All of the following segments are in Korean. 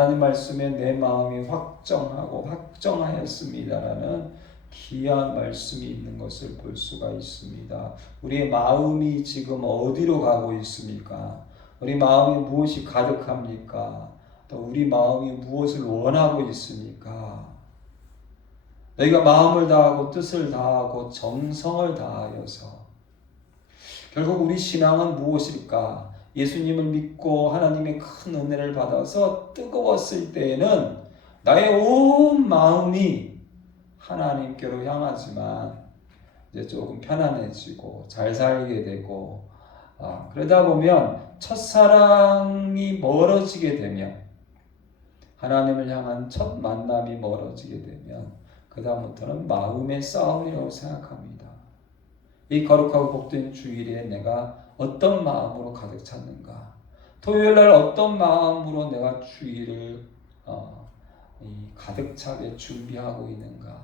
하나님 말씀에 내 마음이 확정하고 확정하였습니다라는 귀한 말씀이 있는 것을 볼 수가 있습니다. 우리의 마음이 지금 어디로 가고 있습니까? 우리 마음이 무엇이 가득합니까? 또 우리 마음이 무엇을 원하고 있습니까? 너희가 마음을 다하고 뜻을 다하고 정성을 다하여서 결국 우리 신앙은 무엇일까? 예수님을 믿고 하나님의 큰 은혜를 받아서 뜨거웠을 때에는 나의 온 마음이 하나님께로 향하지만 이제 조금 편안해지고 잘 살게 되고 그러다 보면 첫사랑이 멀어지게 되면 하나님을 향한 첫 만남이 멀어지게 되면 그 다음부터는 마음의 싸움이라고 생각합니다. 이 거룩하고 복된 주일에 내가 어떤 마음으로 가득 찼는가? 토요일날 어떤 마음으로 내가 주일을 가득 차게 준비하고 있는가?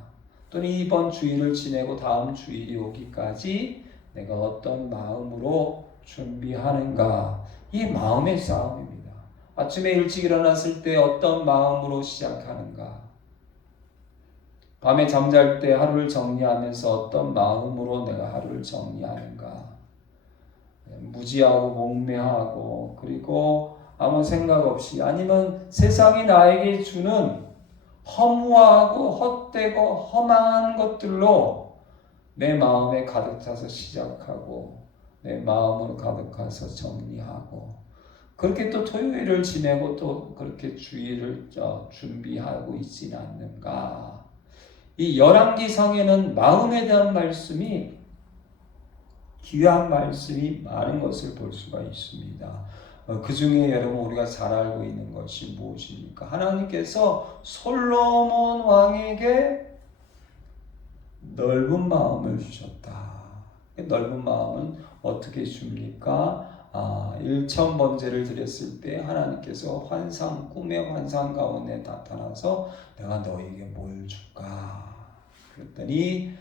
또는 이번 주일을 지내고 다음 주일이 오기까지 내가 어떤 마음으로 준비하는가? 이 마음의 싸움입니다. 아침에 일찍 일어났을 때 어떤 마음으로 시작하는가? 밤에 잠잘 때 하루를 정리하면서 어떤 마음으로 내가 하루를 정리하는가? 무지하고 몽매하고 그리고 아무 생각 없이 아니면 세상이 나에게 주는 허무하고 헛되고 험한 것들로 내 마음에 가득 차서 시작하고 내 마음으로 가득해서 정리하고 그렇게 또 토요일을 지내고 또 그렇게 주일을 준비하고 있지는 않는가? 이 열왕기상에는 마음에 대한 말씀이 귀한 말씀이 많은 것을 볼 수가 있습니다. 그 중에 여러분 우리가 잘 알고 있는 것이 무엇입니까? 하나님께서 솔로몬 왕에게 넓은 마음을 주셨다. 넓은 마음은 어떻게 줍니까? 일천 번제를 드렸을 때 하나님께서 꿈의 환상 가운데 나타나서 내가 너에게 뭘 줄까? 그랬더니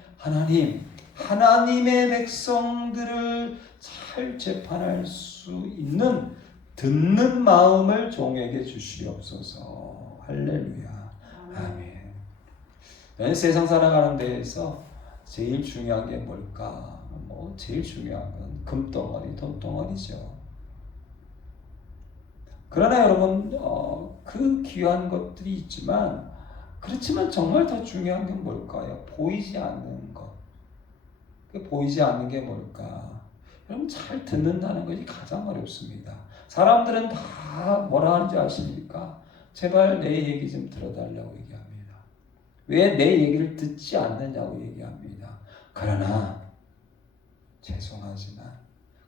하나님의 백성들을 잘 재판할 수 있는 듣는 마음을 종에게 주시옵소서. 할렐루야. 아멘. 세상 살아가는 데에서 제일 중요한 게 뭘까? 제일 중요한 건 금덩어리, 돈덩어리죠. 그러나 여러분, 그 귀한 것들이 있지만, 그렇지만 정말 더 중요한 게 뭘까요? 보이지 않는 것. 보이지 않는 게 뭘까? 여러분, 잘 듣는다는 것이 가장 어렵습니다. 사람들은 다 뭐라 하는지 아십니까? 제발 내 얘기 좀 들어달라고 얘기합니다. 왜 내 얘기를 듣지 않느냐고 얘기합니다. 그러나 죄송하지만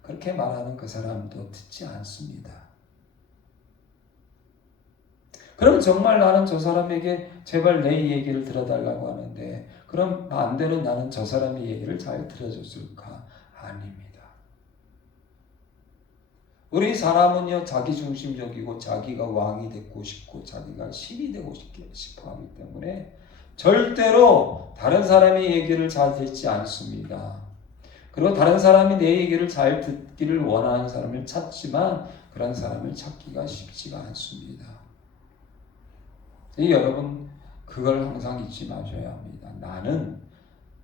그렇게 말하는 그 사람도 듣지 않습니다. 그럼 정말 나는 저 사람에게 제발 내 얘기를 들어달라고 하는데 그럼 반대로 나는 저 사람의 얘기를 잘 들어줬을까? 아닙니다. 우리 사람은요 자기중심적이고 자기가 왕이 되고 싶고 자기가 신이 되고 싶어 하기 때문에 절대로 다른 사람의 얘기를 잘 듣지 않습니다. 그리고 다른 사람이 내 얘기를 잘 듣기를 원하는 사람을 찾지만 그런 사람을 찾기가 쉽지가 않습니다. 여러분 그걸 항상 잊지 마셔야 합니다. 나는 이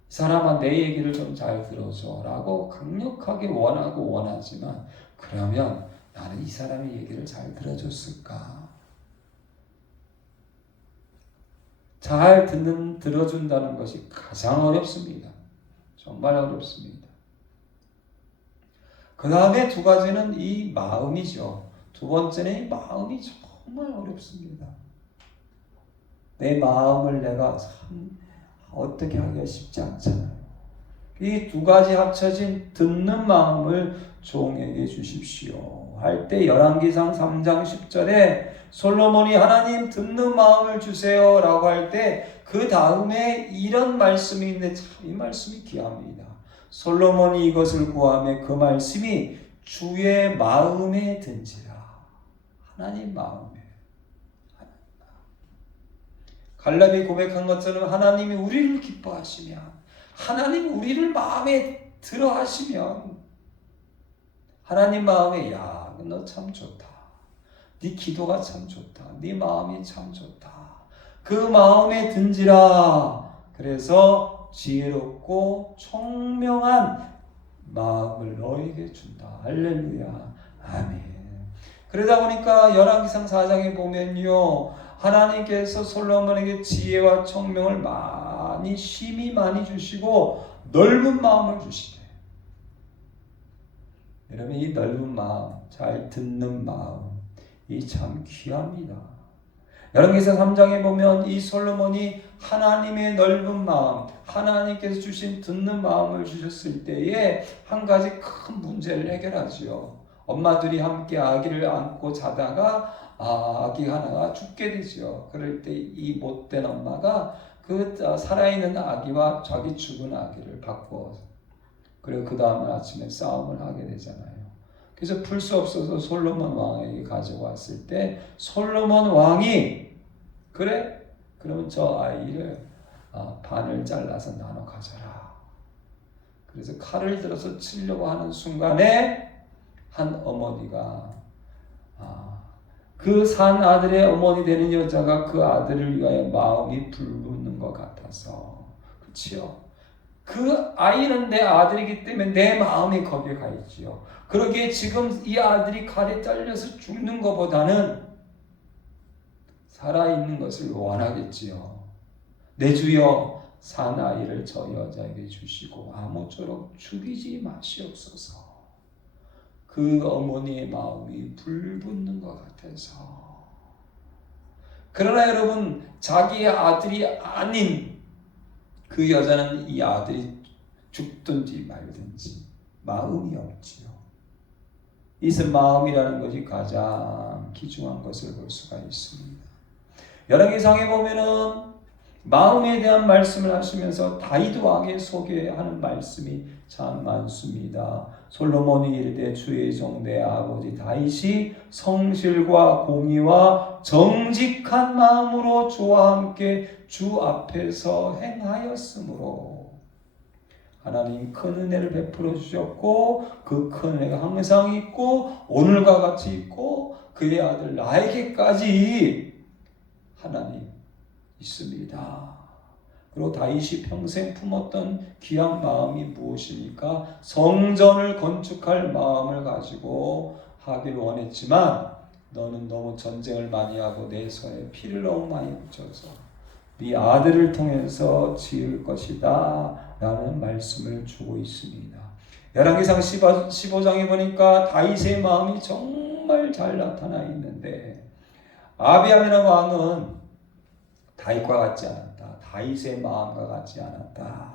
사람아 내 얘기를 좀 잘 들어줘 라고 강력하게 원하지만 그러면 나는 이 사람의 얘기를 잘 들어줬을까? 잘 들어준다는 것이 가장 어렵습니다. 정말 어렵습니다. 그 다음에 두 가지는 이 마음이죠. 두 번째는 이 마음이 정말 어렵습니다. 내 마음을 내가 참 어떻게 하기가 쉽지 않잖아요. 이 두 가지 합쳐진 듣는 마음을 종에게 주십시오. 할 때 열왕기상 3장 10절에 솔로몬이 하나님 듣는 마음을 주세요 라고 할 때 그 다음에 이런 말씀이 있는데 참 이 말씀이 귀합니다. 솔로몬이 이것을 구하며 그 말씀이 주의 마음에 든지라. 하나님 마음에. 갈렙이 고백한 것처럼 하나님이 우리를 기뻐하시면 하나님 우리를 마음에 들어 하시면 하나님 마음에 야 너 참 좋다. 네 기도가 참 좋다. 네 마음이 참 좋다. 그 마음에 든지라. 그래서 지혜롭고 총명한 마음을 너에게 준다. 할렐루야. 아멘. 그러다 보니까 열왕기상 4장에 보면요, 하나님께서 솔로몬에게 지혜와 총명을 심히 많이 주시고 넓은 마음을 주시네. 여러분, 이 넓은 마음, 잘 듣는 마음, 이 참 귀합니다. 열왕기상 3장에 보면 이 솔로몬이 하나님의 넓은 마음, 하나님께서 주신 듣는 마음을 주셨을 때에 한 가지 큰 문제를 해결하지요. 엄마들이 함께 아기를 안고 자다가 아기 하나가 죽게 되죠. 그럴 때 이 못된 엄마가 그 살아있는 아기와 자기 죽은 아기를 바꿔, 그리고 그 다음 아침에 싸움을 하게 되잖아요. 그래서 풀 수 없어서 솔로몬 왕에게 가져왔을 때 솔로몬 왕이 그래? 그러면 저 아이를 반을 잘라서 나눠 가져라. 그래서 칼을 들어서 치려고 하는 순간에 한 어머니가 그 산 아들의 어머니 되는 여자가 그 아들을 위하여 마음이 불붙는 것 같아서, 그렇지요? 그 아이는 내 아들이기 때문에 내 마음이 거기에 가 있지요. 그러기에 지금 이 아들이 칼에 잘려서 죽는 것보다는 살아있는 것을 원하겠지요. 내 주여, 산 아이를 저 여자에게 주시고 아무쪼록 죽이지 마시옵소서. 그 어머니의 마음이 불붙는 것 같아서. 그러나 여러분, 자기의 아들이 아닌 그 여자는 이 아들이 죽든지 말든지 마음이 없지요. 이것은 마음이라는 것이 가장 귀중한 것을 볼 수가 있습니다. 열왕기상에 보면은 마음에 대한 말씀을 하시면서 다윗 왕의 소개하는 말씀이 참 많습니다. 솔로몬이 이르되 주의 종 내 아버지 다윗이 성실과 공의와 정직한 마음으로 주와 함께 주 앞에서 행하였으므로 하나님 큰 은혜를 베풀어 주셨고 그 큰 은혜가 항상 있고 오늘과 같이 있고 그의 아들 나에게까지 하나님 있습니다. 그리고 다윗이 평생 품었던 귀한 마음이 무엇입니까? 성전을 건축할 마음을 가지고 하기를 원했지만 너는 너무 전쟁을 많이 하고 내 손에 피를 너무 많이 묻혀서 네 아들을 통해서 지을 것이다 라는 말씀을 주고 있습니다. 열왕기상 15장에 보니까 다윗의 마음이 정말 잘 나타나 있는데 아비야메라 왕은 다윗과 같지 않았다. 다윗의 마음과 같지 않았다.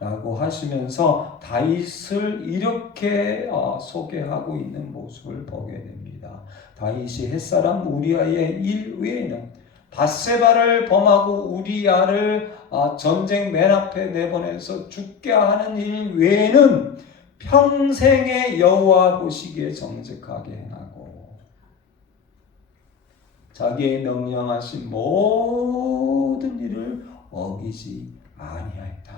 라고 하시면서 다윗을 이렇게 소개하고 있는 모습을 보게 됩니다. 다윗이 햇사람 우리아의 일 외에는 밧세바를 범하고 우리아를 전쟁 맨 앞에 내보내서 죽게 하는 일 외에는 평생의 여호와 보시기에 정직하게 행하고 자기의 명령하신 모든 일을 어기지 아니하였다.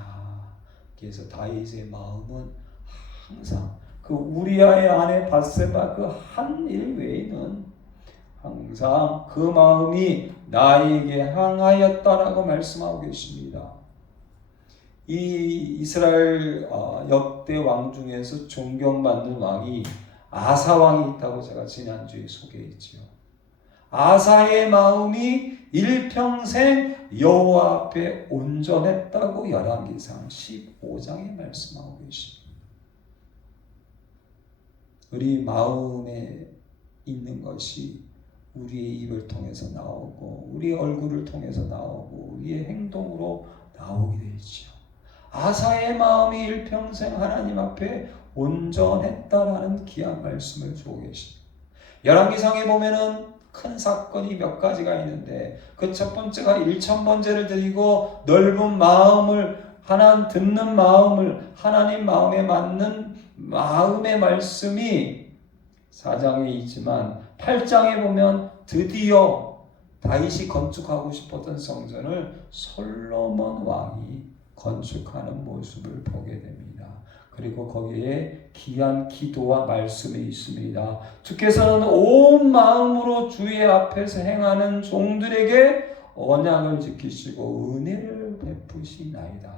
그래서 다윗의 마음은 항상 그 우리아의 아내 밧세바 그 한 일 외에는 항상 그 마음이 나에게 향하였다라고 말씀하고 계십니다. 이 이스라엘 역대 왕 중에서 존경받는 왕이 아사 왕이 있다고 제가 지난주에 소개했지요. 아사의 마음이 일평생 여호와 앞에 온전했다고 열왕기상 15장에 말씀하고 계십니다. 우리 마음에 있는 것이 우리의 입을 통해서 나오고 우리의 얼굴을 통해서 나오고 우리의 행동으로 나오게 되죠. 아사의 마음이 일평생 하나님 앞에 온전했다라는 귀한 말씀을 주고 계십니다. 열왕기상에 보면은 큰 사건이 몇 가지가 있는데 그 첫 번째가 1000번제를 드리고 넓은 마음을 하나님 듣는 마음을 하나님 마음에 맞는 마음의 말씀이 4장에 있지만 8장에 보면 드디어 다윗이 건축하고 싶었던 성전을 솔로몬 왕이 건축하는 모습을 보게 됩니다. 그리고 거기에 귀한 기도와 말씀이 있습니다. 주께서는 온 마음으로 주의 앞에서 행하는 종들에게 언약을 지키시고 은혜를 베푸시나이다.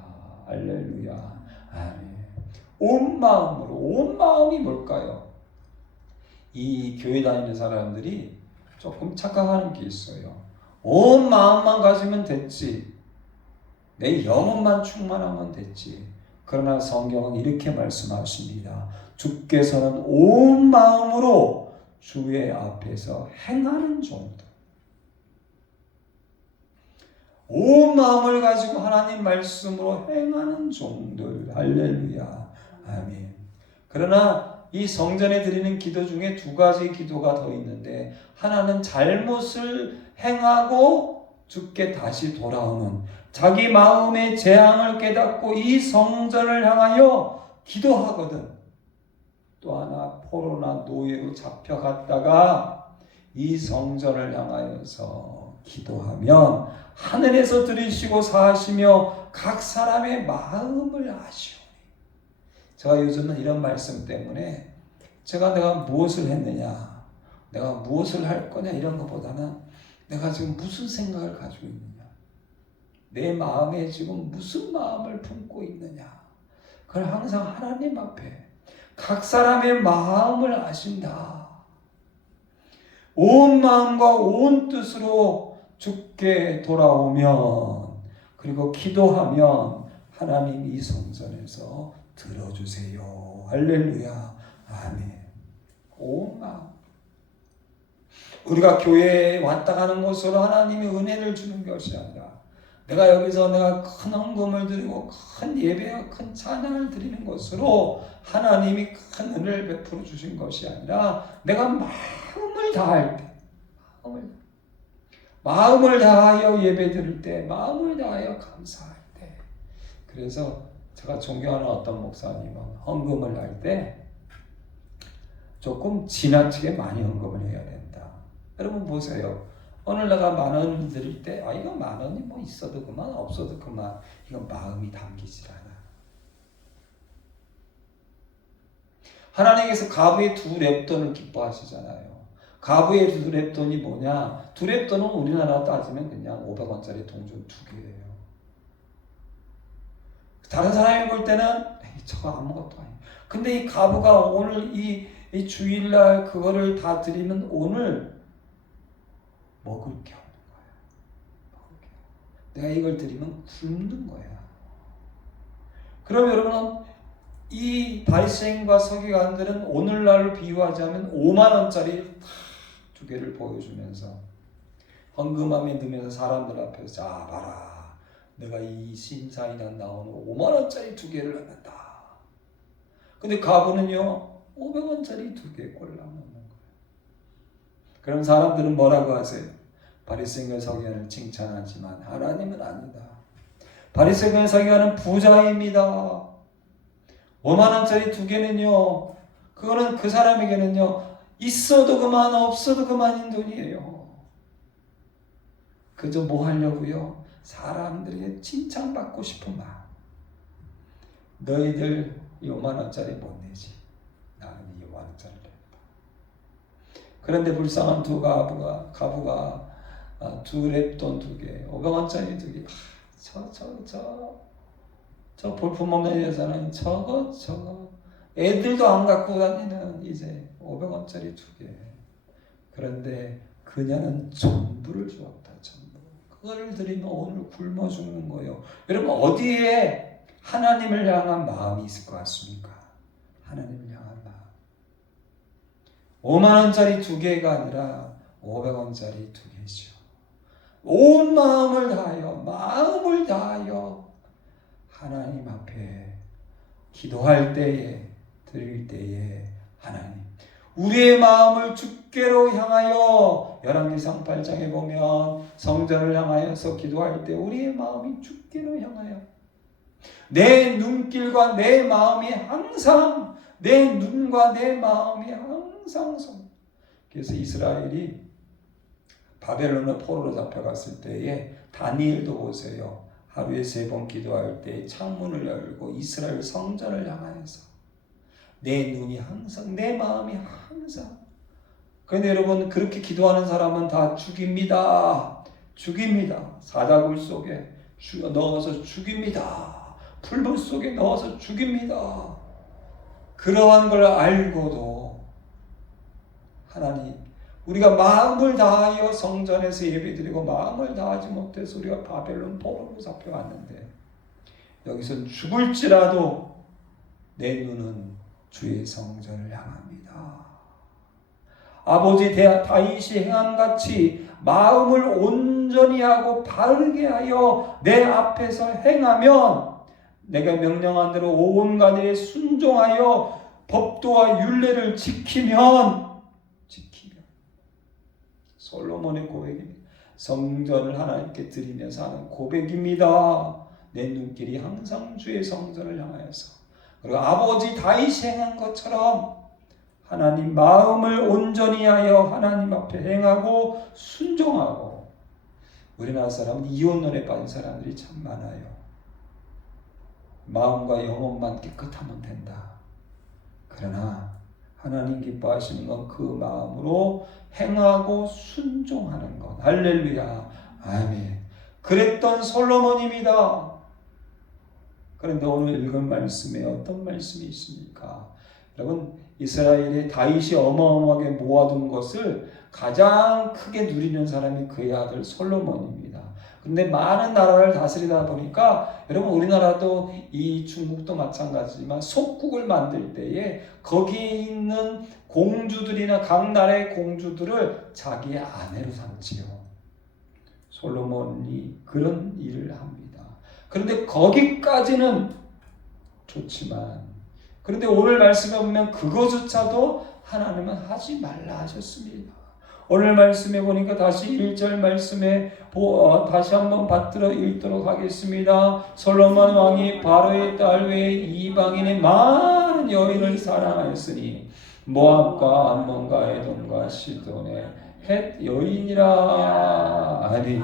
할렐루야. 아멘. 온 마음으로. 온 마음이 뭘까요? 이 교회 다니는 사람들이 조금 착각하는 게 있어요. 온 마음만 가지면 됐지. 내 영혼만 충만하면 됐지. 그러나 성경은 이렇게 말씀하십니다. 주께서는 온 마음으로 주의 앞에서 행하는 종들. 온 마음을 가지고 하나님 말씀으로 행하는 종들. 할렐루야. 아멘. 그러나 이 성전에 드리는 기도 중에 두 가지 기도가 더 있는데, 하나는 잘못을 행하고 주께 다시 돌아오는, 자기 마음의 재앙을 깨닫고 이 성전을 향하여 기도하거든. 또 하나 포로나 노예로 잡혀갔다가 이 성전을 향하여서 기도하면 하늘에서 들으시고 사하시며 각 사람의 마음을 아시오니. 제가 요즘은 이런 말씀 때문에 내가 무엇을 했느냐, 내가 무엇을 할 거냐 이런 것보다는 내가 지금 무슨 생각을 가지고 있느냐, 내 마음에 지금 무슨 마음을 품고 있느냐, 그걸 항상 하나님 앞에 각 사람의 마음을 아신다. 온 마음과 온 뜻으로 주께 돌아오면, 그리고 기도하면 하나님 이 성전에서 들어주세요. 할렐루야. 아멘. 온 마음. 우리가 교회에 왔다 가는 것으로 하나님이 은혜를 주는 것이 아니라, 내가 여기서 내가 큰 헌금을 드리고 큰 예배와 큰 찬양을 드리는 것으로 하나님이 큰 은혜를 베풀어 주신 것이 아니라, 내가 마음을 다할 때, 마음을 다하여 예배 드릴 때, 마음을 다하여 감사할 때. 그래서 제가 존경하는 어떤 목사님은 헌금을 할 때 조금 지나치게 많이 헌금을 해야 된다. 여러분 보세요. 오늘 내가 10,000원 드릴 때, 이거 10,000원이 뭐 있어도 그만 없어도 그만, 이건 마음이 담기질 않아. 하나님께서 가부의 2렙돈을 기뻐하시잖아요. 가부의 2렙돈이 뭐냐? 2렙돈은 우리나라 따지면 그냥 500원짜리 동전 2개예요. 다른 사람이 볼 때는 저거 아무것도 아니에요. 근데 이 가부가 오늘 이 주일날 그거를 다 드리면 오늘 먹을 게 없는 거야. 내가 이걸 드리면 굶는 거야. 그럼 여러분은 이 바리새인과 서기관들은 오늘날로 비유하자면 50,000원짜리 2개를 보여주면서 헌금함에 넣으면서 사람들 앞에서, 자 봐라, 내가 이 심사위단 나오는 50,000원짜리 2개를 넣는다. 근데 가부는요 500원짜리 2개 꼴랑 넣는 거예요. 그럼 사람들은 뭐라고 하세요? 바리새인과 서기관을 칭찬하지만 하나님은 아니다. 바리새인과 서기관은 부자입니다. 50,000원짜리 2개는요, 그거는 그 사람에게는요 있어도 그만 없어도 그만인 돈이에요. 그저 뭐 하려고요? 사람들에게 칭찬받고 싶은 마음. 너희들 이 50,000원짜리 못 내지, 나는 이 50,000원짜리 낸다. 그런데 불쌍한 가부가 2렙돈 2개, 500원짜리 2개, 저 볼품없는 여자는 저거 애들도 안 갖고 다니는 이제 500원짜리 2개. 그런데 그녀는 전부를 주었다. 전부. 그걸 드리면 오늘 굶어 죽는 거예요. 여러분 어디에 하나님을 향한 마음이 있을 것 같습니까? 하나님을 향한 마음. 50,000원짜리 2개가 아니라 500원짜리 2개죠. 온 마음을 다하여 하나님 앞에 기도할 때에, 드릴 때에 하나님, 우리의 마음을 주께로 향하여, 열왕기상 8장에 보면 성전을 향하여서 기도할 때 우리의 마음이 주께로 향하여, 내 눈길과 내 마음이 항상, 내 눈과 내 마음이 항상 그래서 이스라엘이 바벨론의 포로로 잡혀갔을 때에 다니엘도 보세요. 하루에 3번 기도할 때 창문을 열고 이스라엘 성전을 향하여서 내 눈이 항상, 내 마음이 항상. 그런데 여러분, 그렇게 기도하는 사람은 다 죽입니다. 죽입니다. 사자굴 속에 넣어서 죽입니다. 풀불 속에 넣어서 죽입니다. 그러한 걸 알고도 하나님, 우리가 마음을 다하여 성전에서 예배드리고 마음을 다하지 못해서 우리가 바벨론 포로로 잡혀왔는데, 여기서 죽을지라도 내 눈은 주의 성전을 향합니다. 아버지 다윗이 행함같이 마음을 온전히 하고 바르게 하여 내 앞에서 행하면, 내가 명령한 대로 온갖 일에 순종하여 법도와 율례를 지키면 솔로몬의 고백입니다. 성전을 하나님께 드리며 사는 고백입니다. 내 눈길이 항상 주의 성전을 향하여서, 그리고 아버지 다윗이 행한 것처럼 하나님 마음을 온전히 하여 하나님 앞에 행하고 순종하고. 우리나라 사람은 이혼론에 빠진 사람들이 참 많아요. 마음과 영혼만 깨끗하면 된다. 그러나 하나님 기뻐하시는 건 그 마음으로 행하고 순종하는 것. 할렐루야. 아멘. 그랬던 솔로몬입니다. 그런데 오늘 읽은 말씀에 어떤 말씀이 있습니까? 여러분, 이스라엘의 다윗이 어마어마하게 모아둔 것을 가장 크게 누리는 사람이 그의 아들 솔로몬입니다. 근데 많은 나라를 다스리다 보니까, 여러분, 우리나라도 이 중국도 마찬가지지만 속국을 만들 때에 거기에 있는 공주들이나 각 나라의 공주들을 자기의 아내로 삼지요. 솔로몬이 그런 일을 합니다. 그런데 거기까지는 좋지만, 그런데 오늘 말씀에 보면 그거조차도 하나님은 하지 말라 하셨습니다. 오늘 말씀에 보니까 다시 1절 말씀에 다시 한번 받들어 읽도록 하겠습니다. 솔로몬 왕이 바로의 딸 외에 이방인의 많은 여인을 사랑하였으니 모압과 암몬과 에돔과 시돈의 헷 여인이라. 아멘.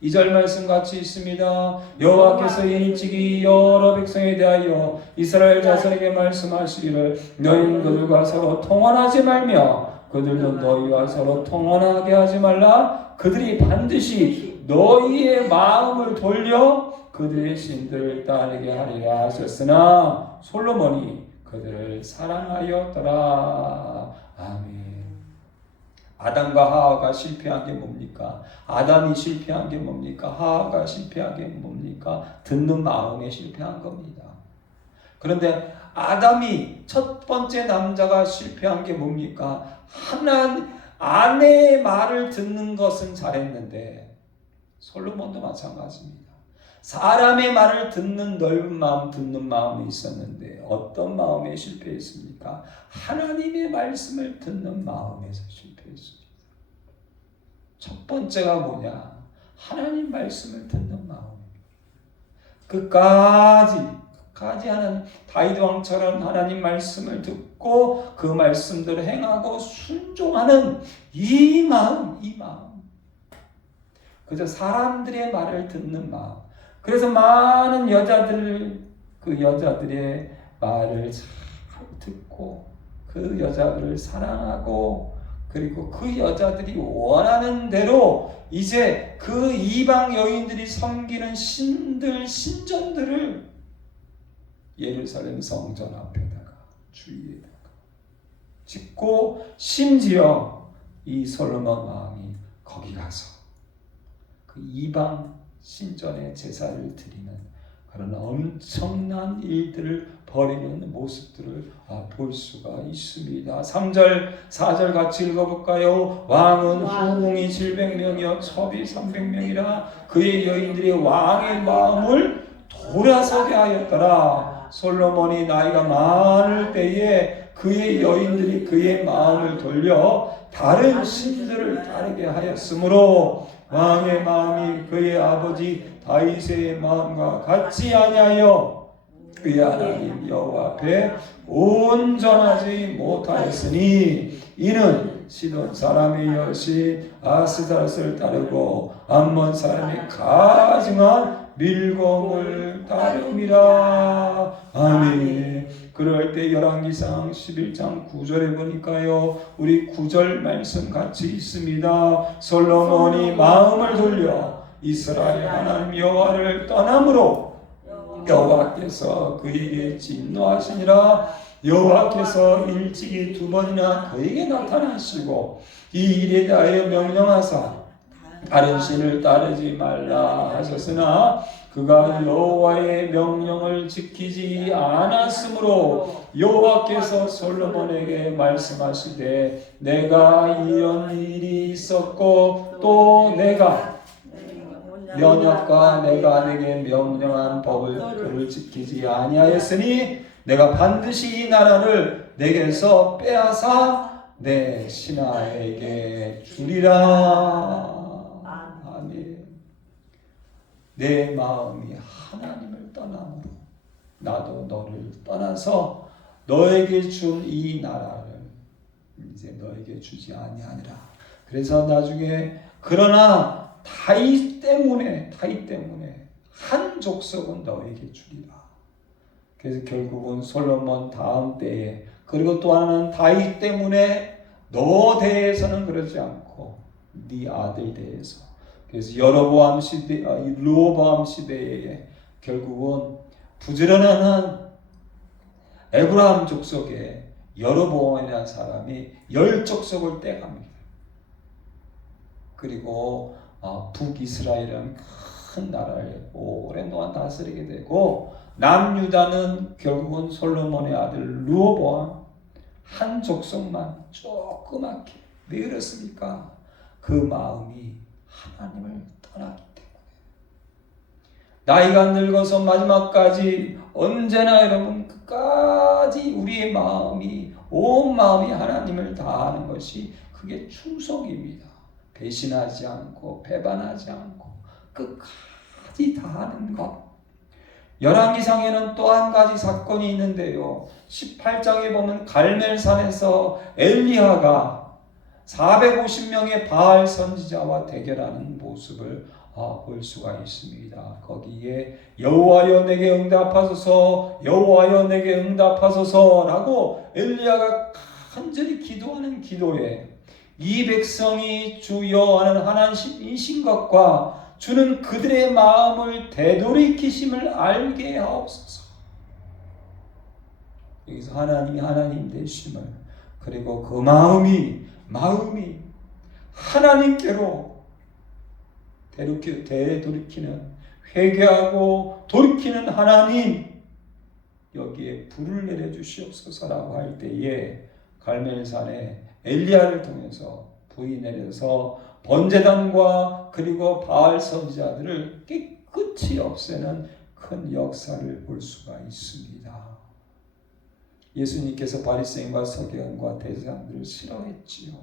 2절 말씀 같이 있습니다. 여호와께서 일찍이 여러 백성에 대하여 이스라엘 자손에게 말씀하시기를, 너희는 그들과 서로 통혼하지 말며 그들도 너희와 서로 통혼하게 하지 말라. 그들이 반드시 너희의 마음을 돌려 그들의 신들을 따르게 하리라 하셨으나 솔로몬이 그들을 사랑하였더라. 아멘. 아담과 하와가 실패한 게 뭡니까? 아담이 실패한 게 뭡니까? 하와가 실패한 게 뭡니까? 듣는 마음에 실패한 겁니다. 그런데 아담이, 첫 번째 남자가 실패한 게 뭡니까? 아내의 말을 듣는 것은 잘했는데, 솔로몬도 마찬가지입니다. 사람의 말을 듣는 넓은 마음, 듣는 마음이 있었는데 어떤 마음에 실패했습니까? 하나님의 말씀을 듣는 마음에서 실패했습니다. 첫 번째가 뭐냐? 하나님 말씀을 듣는 마음입니다. 끝까지 하는 다윗 왕처럼 하나님 말씀을 듣고 그 말씀대로 행하고 순종하는 이 마음. 그저 사람들의 말을 듣는 마음. 그래서 많은 그 여자들의 말을 잘 듣고 그 여자들을 사랑하고, 그리고 그 여자들이 원하는 대로 이제 그 이방 여인들이 섬기는 신전들을 예루살렘 성전 앞에다가 주위에다가 짓고, 심지어 이 솔로몬 왕이 거기 가서 그 이방 신전에 제사를 드리는 그런 엄청난 일들을 벌이는 모습들을 볼 수가 있습니다. 3절, 4절 같이 읽어볼까요? 왕은 후궁이 700명이요 첩이 300명이라 그의 여인들이 왕의 마음을 돌아서게 하였더라. 솔로몬이 나이가 많을 때에 그의 여인들이 그의 마음을 돌려 다른 신들을 따르게 하였으므로 왕의 마음이 그의 아버지 다윗의 마음과 같지 아니하여 그의 하나님 여호와 앞에 온전하지 못하였으니, 이는 시돈 사람의 여신 아스다롯을 따르고 암몬 사람의 가증한 밀곰을 따름이라. 아멘. 그 그럴 때 열왕기상 11장 9절에 보니까요, 우리 9절 말씀 같이 있습니다. 솔로몬이 마음을 돌려 이스라엘 하나님 여호와를 떠남으로 여호와께서 그에게 진노하시니라. 여호와께서 일찍이 2번이나 그에게 나타나시고 이 일에 대하여 명령하사 다른 신을 따르지 말라 하셨으나 그가 여호와의 명령을 지키지 않았으므로 여호와께서 솔로몬에게 말씀하시되 내가 이런 일이 있었고 또 내가 면역과 내가 내게 명령한 법을 그를 지키지 아니하였으니 내가 반드시 이 나라를 내게서 빼앗아 내 신하에게 주리라. 아멘. 내 마음이 하나님을 떠남으로 나도 너를 떠나서 너에게 준 이 나라를 이제 너에게 주지 아니하니라. 그래서 나중에 그러나 다윗 때문에 한 족속은 너에게 주리라. 그래서 결국은 솔로몬 다음 때에, 그리고 또 하나는 다윗 때문에 너 대해서는 그러지 않고 네 아들 대해서. 그래서 여로보암 시대, 르호보암 시대에 결국은 부지런한 에브라임 족속에 여로보암이라는 사람이 10족속을 떼갑니다. 그리고 북이스라엘은 큰 나라를 오랜 동안 다스리게 되고 남유다는 결국은 솔로몬의 아들 르호보암 한 족속만 조그맣게. 왜 그렇습니까? 그 마음이 하나님을 떠났기 때문에. 나이가 늙어서 마지막까지 언제나 여러분 끝까지 우리의 마음이, 온 마음이 하나님을 다하는 것이 그게 충성입니다. 배신하지 않고 배반하지 않고 끝까지 다하는 것. 열왕기상에는 또 한 가지 사건이 있는데요, 18장에 보면 갈멜산에서 엘리야가 450명의 바알 선지자와 대결하는 모습을 볼 수가 있습니다. 거기에 여호와여 내게 응답하소서, 여호와여 내게 응답하소서 라고 엘리야가 간절히 기도하는 기도에 이 백성이 주 여호와는 하나님이신 것과 주는 그들의 마음을 되돌이키심을 알게 하옵소서. 여기서 하나님이 하나님 되심을, 그리고 그 마음이 하나님께로 되돌이키는, 회개하고 돌이키는 하나님, 여기에 불을 내려주시옵소서라고 할 때에 갈멜산에 엘리야를 통해서 불이 내려서 번제단과 그리고 바알 선지자들을 깨끗이 없애는 큰 역사를 볼 수가 있습니다. 예수님께서 바리새인과 서기관과 대제사장들을 싫어했지요.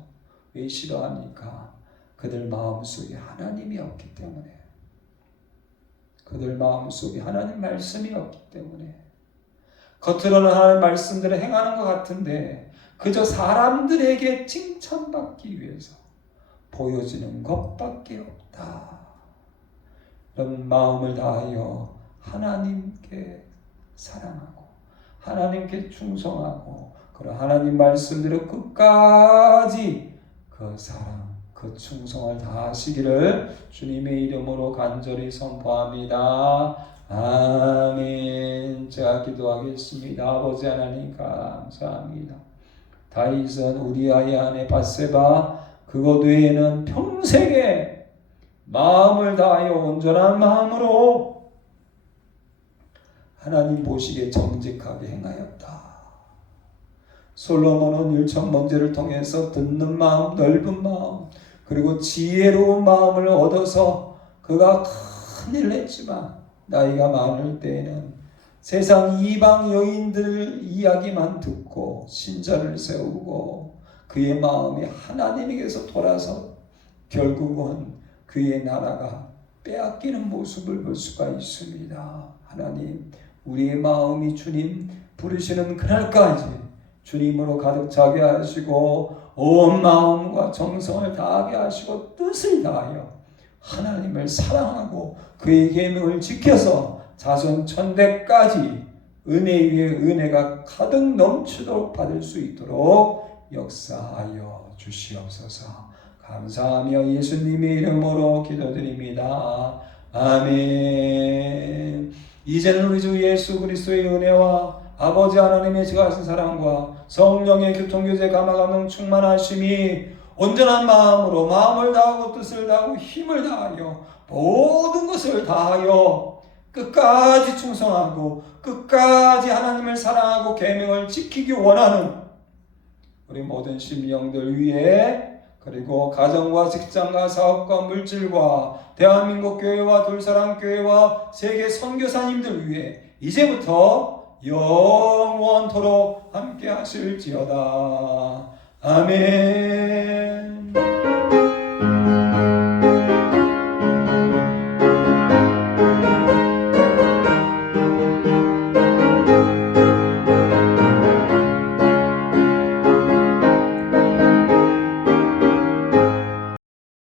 왜 싫어합니까? 그들 마음속에 하나님이 없기 때문에. 그들 마음속에 하나님 말씀이 없기 때문에. 겉으로는 하나님 말씀들을 행하는 것 같은데 그저 사람들에게 칭찬받기 위해서 보여지는 것밖에 없다. 이런 마음을 다하여 하나님께 사랑하고 하나님께 충성하고 그런 하나님 말씀대로 끝까지 그 사랑, 그 충성을 다하시기를 주님의 이름으로 간절히 선포합니다. 아멘. 제가 기도하겠습니다. 아버지 하나님 감사합니다. 다윗은 우리아의 아내 밧세바 그것 외에는 평생에 마음을 다하여 온전한 마음으로 하나님 보시기에 정직하게 행하였다. 솔로몬은 율법문제를 통해서 듣는 마음, 넓은 마음, 그리고 지혜로운 마음을 얻어서 그가 큰일을 했지만 나이가 많을 때에는 세상 이방 여인들 이야기만 듣고 신전을 세우고 그의 마음이 하나님에게서 돌아서 결국은 그의 나라가 빼앗기는 모습을 볼 수가 있습니다. 하나님, 우리의 마음이 주님 부르시는 그날까지 주님으로 가득 차게 하시고 온 마음과 정성을 다하게 하시고 뜻을 다하여 하나님을 사랑하고 그의 계명을 지켜서 자손 천대까지 은혜 위에 은혜가 가득 넘치도록 받을 수 있도록 역사하여 주시옵소서. 감사하며 예수님의 이름으로 기도드립니다. 아멘. 이제는 우리 주 예수 그리스도의 은혜와 아버지 하나님의 지극하신 사랑과 성령의 교통교제 감화감동 충만하심이 온전한 마음으로 마음을 다하고 뜻을 다하고 힘을 다하여 모든 것을 다하여 끝까지 충성하고 끝까지 하나님을 사랑하고 계명을 지키기 원하는 우리 모든 심령들 위해, 그리고 가정과 직장과 사업과 물질과 대한민국 교회와 둘사랑교회와 세계 선교사님들 위해 이제부터 영원토록 함께 하실지어다. 아멘.